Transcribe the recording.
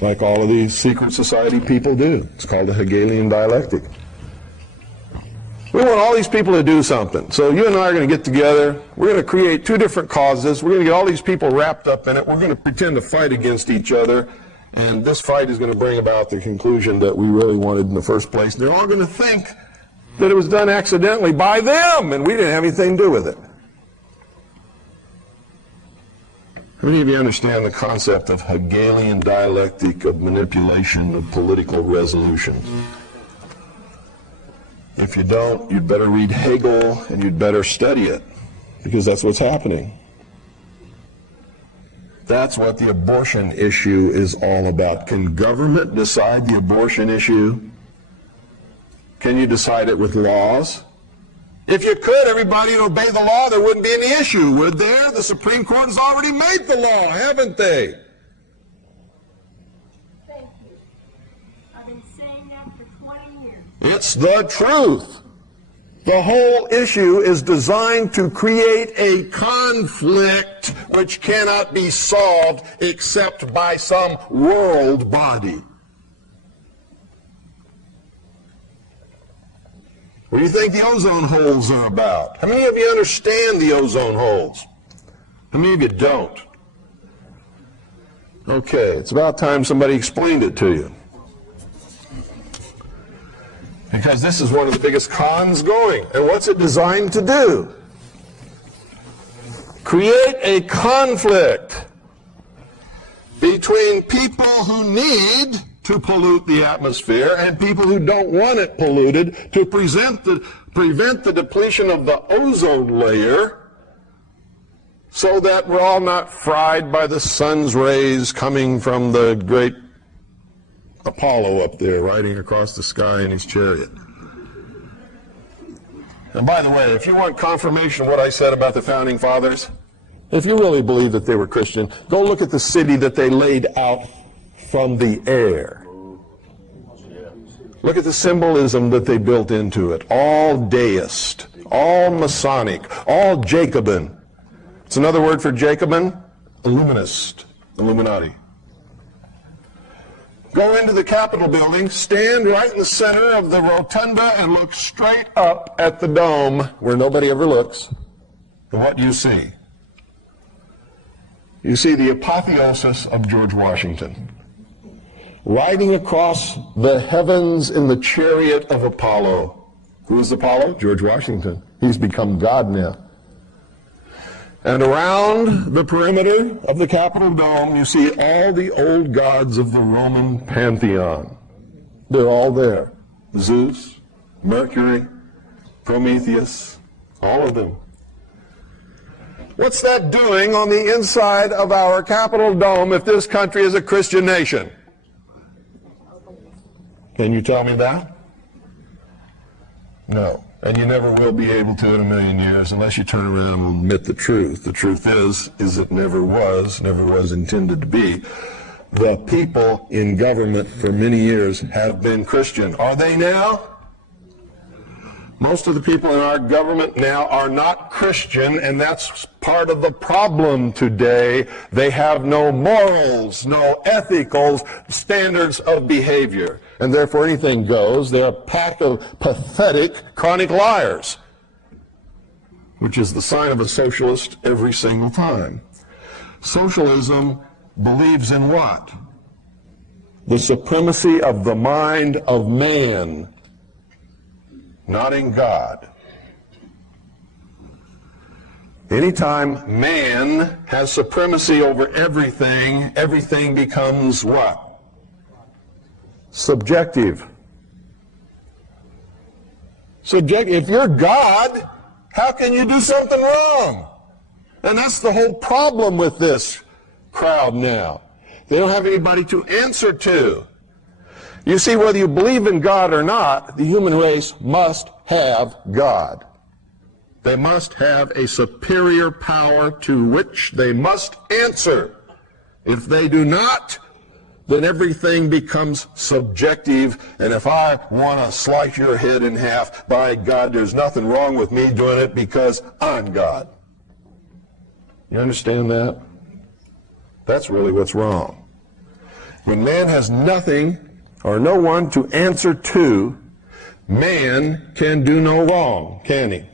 like all of these secret society people do. It's called the Hegelian dialectic. We want all these people to do something. So you and I are going to get together. We're going to create two different causes. We're going to get all these people wrapped up in it. We're going to pretend to fight against each other. And this fight is going to bring about the conclusion that we really wanted in the first place. They're all going to think that it was done accidentally by them, and we didn't have anything to do with it. How many of you understand the concept of Hegelian dialectic, of manipulation of political resolutions? If you don't, you'd better read Hegel and you'd better study it, because that's what's happening. That's what the abortion issue is all about. Can government decide the abortion issue? Can you decide it with laws? If you could, everybody would obey the law, there wouldn't be any issue, would there? The Supreme Court has already made the law, haven't they? Thank you. I've been saying that for 20 years. It's the truth. The whole issue is designed to create a conflict which cannot be solved except by some world body. What do you think the ozone holes are about? How many of you understand the ozone holes? How many of you don't? Okay, it's about time somebody explained it to you. Because this is one of the biggest cons going. And what's it designed to do? Create a conflict between people who need to pollute the atmosphere and people who don't want it polluted, to prevent the depletion of the ozone layer, so that we're all not fried by the sun's rays coming from the great Apollo up there riding across the sky in his chariot. And by the way, if you want confirmation of what I said about the Founding Fathers, if you really believe that they were Christian, go look at the city that they laid out from the air. Look at the symbolism that they built into it. All deist, all Masonic, all Jacobin. It's another word for Jacobin, Illuminist, Illuminati. Go into the Capitol building, stand right in the center of the rotunda and look straight up at the dome where nobody ever looks. And what do you see? You see the apotheosis of George Washington, riding across the heavens in the chariot of Apollo. Who is Apollo? George Washington. He's become God now. And around the perimeter of the Capitol dome, you see all the old gods of the Roman pantheon. They're all there. Zeus, Mercury, Prometheus, all of them. What's that doing on the inside of our Capitol dome if this country is a Christian nation? Can you tell me that? No. And you never will be able to in a million years unless you turn around and admit the truth. The truth is it never was intended to be. The people in government for many years have been Christian. Are they now? Most of the people in our government now are not Christian, and that's part of the problem today. They have no morals, no ethical standards of behavior, and therefore anything goes. They're a pack of pathetic, chronic liars, which is the sign of a socialist every single time. Socialism believes in what? The supremacy of the mind of man, not in God. Anytime man has supremacy over everything, everything becomes what? Subjective. If you're God, how can you do something wrong? And that's the whole problem with this crowd now. They don't have anybody to answer to. You see, whether you believe in God or not, the human race must have God. They must have a superior power to which they must answer. If they do not, then everything becomes subjective, and if I want to slice your head in half, by God, there's nothing wrong with me doing it because I'm God. You understand that? That's really what's wrong. When man has nothing or no one to answer to, man can do no wrong, can he?